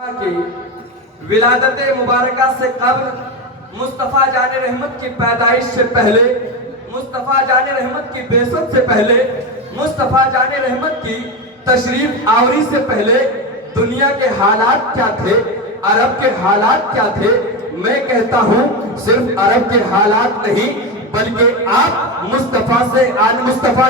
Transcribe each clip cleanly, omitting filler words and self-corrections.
की विलादत मुबारका से कब्ल, मुस्तफ़ा जाने रहमत की पैदाइश से पहले, मुस्तफ़ा जाने रहमत की बेसत से पहले, मुस्तफ़ा जाने रहमत की तशरीफ आवरी से पहले दुनिया के हालात क्या थे, अरब के हालात क्या थे? मैं कहता हूँ सिर्फ अरब के हालात नहीं बल्कि आप मुस्तफ़ा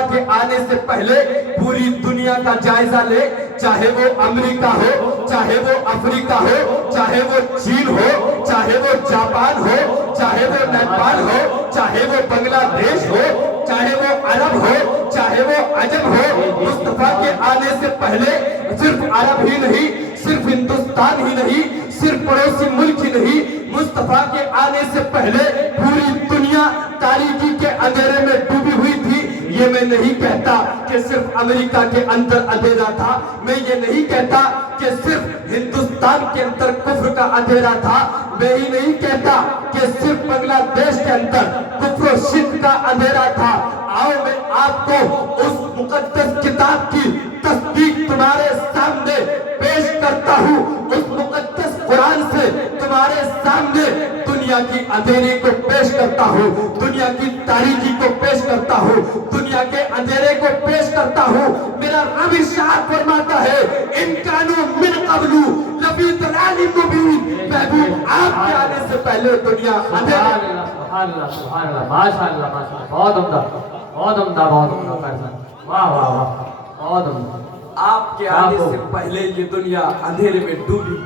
के आने से पहले पूरी दुनिया का जायजा ले, चाहे वो अमेरिका हो, चाहे वो अफ्रीका हो, चाहे वो चीन हो, चाहे वो जापान हो, चाहे वो नेपाल हो, चाहे वो बांग्लादेश हो, चाहे वो अरब हो, चाहे वो अजम हो। मुस्तफ़ा के आने से पहले सिर्फ अरब ही नहीं, सिर्फ हिंदुस्तान ही नहीं, सिर्फ पड़ोसी मुल्क ही नहीं, मुस्तफ़ा के आने से पहले पूरी दुनिया तारीकी के अंधेरे में डूबी हुई थी। ये मैं नहीं कहता कि सिर्फ अमेरिका के अंदर अंधेरा था, मैं ये नहीं कहता कि सिर्फ हिंदुस्तान के अंदर कुफ्र का अंधेरा था, मैं ही नहीं कहता कि सिर्फ बांग्लादेश के अंदर कुफ्र और शिर्क का अंधेरा था। आओ मैं आपको उस मुकद्दस किताब की तस्दीक तुम्हारे सामने पेश करता हूँ, उस मुकद्दस कुरान से तुम्हारे सामने दुनिया की अंधेरे को पेश करता हूँ, दुनिया की तारीकी को पेश करता हूँ, दुनिया के अंधेरे को पेश करता हूँ। मेरा रब इरशाद फरमाता है, इन कानू मिन क़ब्लु लफ़ी दलालिम मुबीन। महबूब आपके आने से पहले दुनिया अंधेरे। सुभान अल्लाह, माशाअल्लाह, माशाअल्लाह, बहुत उम्दा, बहुत उम्दा, बहुत उम्दा, वाह वाह वाह, बहुत उम्दा। आपके आने से पहले ये दुनिया अंधेरे में डूबी।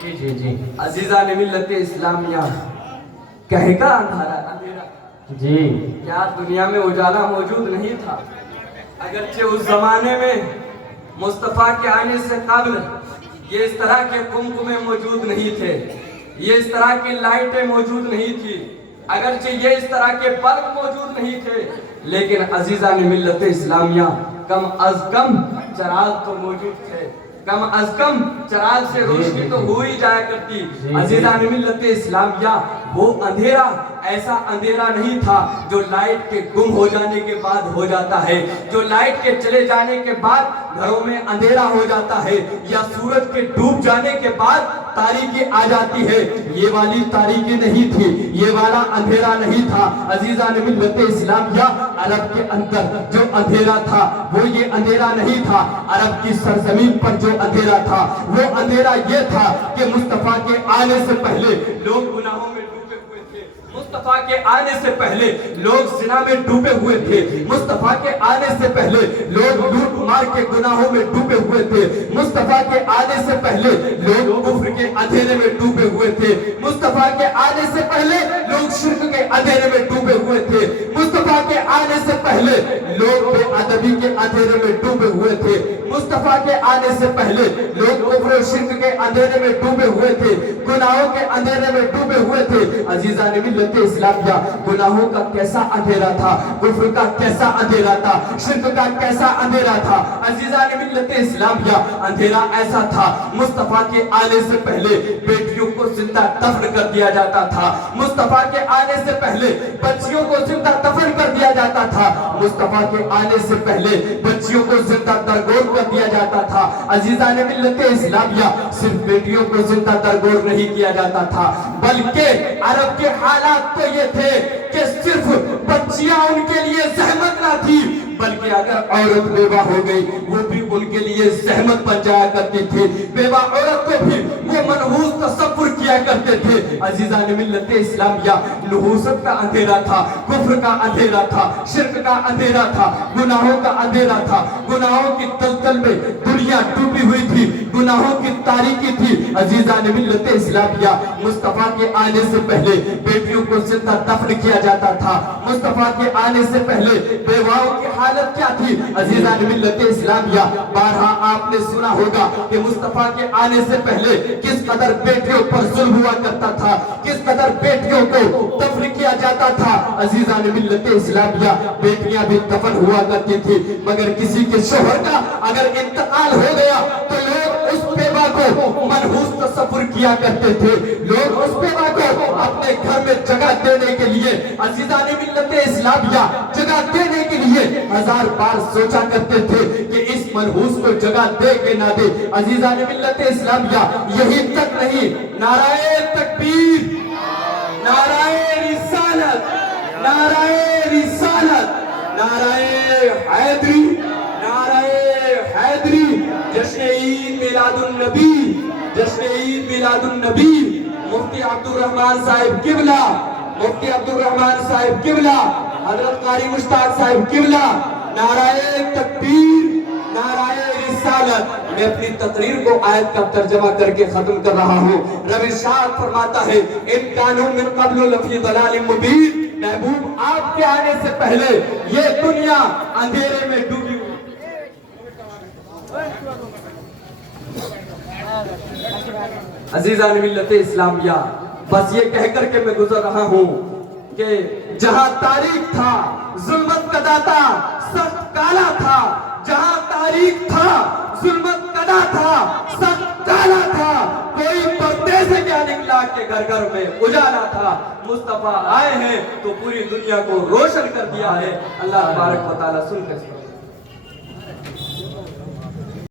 जी जी जी अजीजा ने मिल्लत इस्लामिया कहेगा अंधेरा जी, क्या दुनिया में उजाला मौजूद नहीं था? अगरचे उस जमाने में मुस्तफ़ा के आने से कब्ल ये इस तरह के कुमकुमे मौजूद नहीं थे, ये इस तरह की लाइटें मौजूद नहीं थी, अगरचे ये इस तरह के बल्ब मौजूद नहीं थे, लेकिन अजीजा ने मिल्लत इस्लामिया कम अज कम चराग तो मौजूद थे, कम अज कम चराग से रोशनी तो हो ही जाया करती। अजीजा ने मिल्लत इस्लामिया वो अंधेरा ऐसा अंधेरा नहीं था जो लाइट के गुम हो जाने के बाद हो जाता है, जो लाइट के चले जाने के बाद घरों में अंधेरा हो जाता है, या सूरज के डूब जाने के बाद तारीकी आ जाती है। ये वाली तारीकी नहीं थी, ये वाला अंधेरा नहीं था। अजीजा ने मिल्लत इस्लामिया अरब के अंदर जो अंधेरा था वो ये अंधेरा नहीं था। अरब की सरजमीन पर जो अंधेरा था वो अंधेरा ये था कि मुस्तफ़ा के आने से पहले लोग गुनाहों में डूबे हुए थे, मुस्तफ़ा के आने से पहले लोग ज़िना में डूबे हुए थे, मुस्तफ़ा के आने से पहले लोग लूट मार के गुनाहों में डूबे हुए थे, मुस्तफ़ा के आने से पहले लोग कुफ्र के अंधेरे में डूबे हुए थे, मुस्तफ़ा के आने से पहले लोग शिर्क के अंधेरे में डूबे हुए थे, मुस्तफ़ा के आने से पहले लोग बेअदबी के अंधेरे में डूबे हुए थे, मुस्तफ़ा के आने से पहले लोग कुफ्र और शिर्क के अंधेरे में डूबे हुए थे, गुनाहों के अंधेरे में डूबे हुए थे। अजीजा ने मिल्लत इस्लामिया गुनाहों का कैसा अंधेरा था, कुफ्र का कैसा अंधेरा था, शिर्क का कैसा अंधेरा था। अजीजा ने मिल्लत इस्लामिया अंधेरा ऐसा था, मुस्तफ़ा के आने से पहले बेटियों को जिंदा दफन कर दिया जाता था, मुस्तफ़ा के आने से पहले बच्चियों को जिंदा दफन कर दिया जाता था, मुस्तफ़ा के आने से पहले बच्चियों को जिंदा दरगोर कर दिया जाता था। अजीजा ने मिल्लत इस्लामिया सिर्फ बेटियों को जिंदा दरगोर नहीं किया जाता था, बल्कि अरब के हालात तो ये थे कि सिर्फ बच्चियां उनके लिए जहमत ना थी, बल्कि अगर औरत बेवा हो गई वो भी उनके लिए जहमत बन जाया करती थी, बेवा औरत को भी वो मनहूस तसव्वुर किया करते थे। अजीजा ने मिल्लत इस्लामिया नहूसत का अंधेरा था, कुफ्र का अंधेरा था, शिर्क का अंधेरा था, गुनाहों का अंधेरा था, गुनाहों की दलदल में दुनिया डूबी हुई थी, गुनाहों की तारीकी थी। अजीजा ने मिल्लत इस्लामिया मुस्तफ़ा के आने से पहले बेटियों को जिंदा दफन किया जाता था, मुस्तफ़ा के आने से पहले बेवाओं की हालत क्या थी। अजीजा ने मिल्लत इस्लामिया बारहा आपने सुना होगा कि मुस्तफ़ा के आने से पहले किस कदर बेटियों पर जुल्म हुआ करता था, किस कदर बेटियों को दफन किया जाता था। अजीजा ने मिल्लत इस्लामिया बेटियां भी दफन हुआ करती थी, मगर किसी के शोहर का अगर इंतकाल हो गया तो लोग उस बेवा को को मनहूस तसव्वुर किया करते थे। लोग मुस्तफा को अपने घर में जगह देने के लिए, अजीजान मिल्लत इस्लामिया, जगह देने के लिए 1000 बार सोचा करते थे कि इस मनहूस को जगह दे के ना दे। अजीजान मिल्लत इस्लामिया, यही तक नहीं, नाराए तकबीर, नाराए रिसालत, नाराए रिसालत, नाराए हैदरी, नाराए हैदरी, जश्न ईद मिलादुन नबी, जश्न ईद मिलादुन नबी, मुफ्ती अब्दुल रहमान साहिब किबला, मुफ्ती अब्दुल रहमान साहिब किबला, हजरत कारी मुश्ताक साहिब किबला, नाराए तकबीर, नाराए रिसालत। मैं अपनी तकरीर को आयत का तर्जमा करके खत्म कर रहा हूँ। रब इरशाद फरमाता है, इन कानून मिन क़ब्ल लफ़ी ज़लालिम मुबीन, महबूब आपके आने से पहले ये दुनिया अंधेरे में डूबी हुई। अजीज़ान मिल्लत इस्लामिया, बस ये कहकर के मैं गुजर रहा हूँ कि जहां तारीख था जुल्मत का दाता सख्त काला था, जहां तारीख था जुल्मत कदा था सख्त काला था, कोई पर्दे से क्या निकला के घर घर में उजाला था। मुस्तफा आए हैं तो पूरी दुनिया को रोशन कर दिया है। अल्लाह तबारक व तआला सुन के